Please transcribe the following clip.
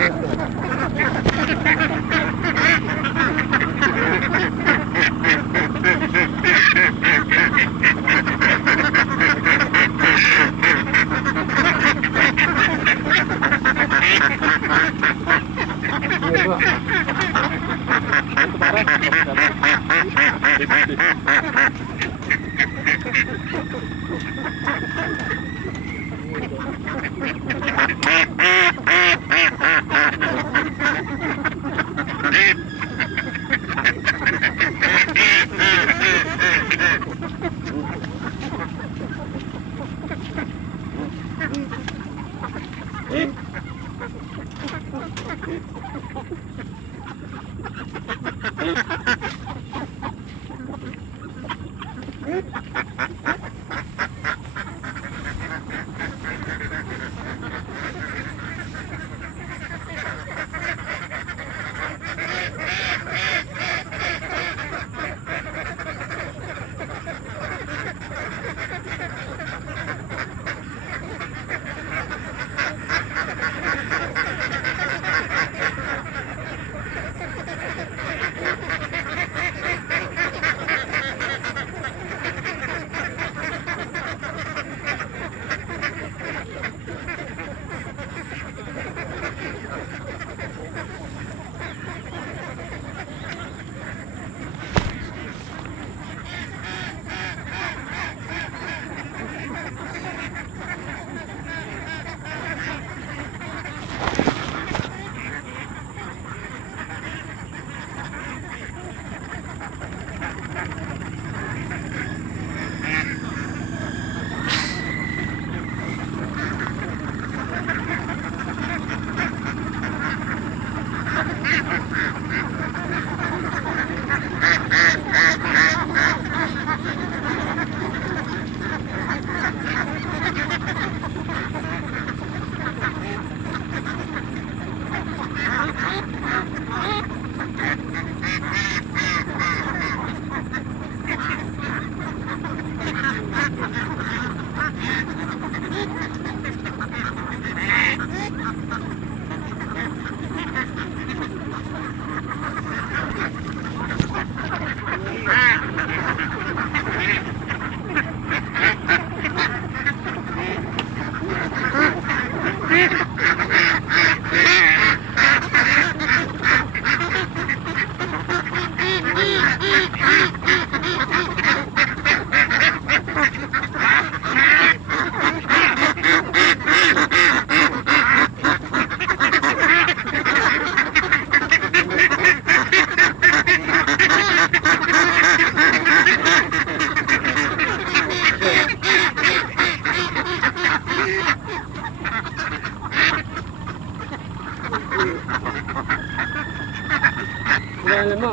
Ah, ah, ah. Ha ha ha ha! Kilala mo.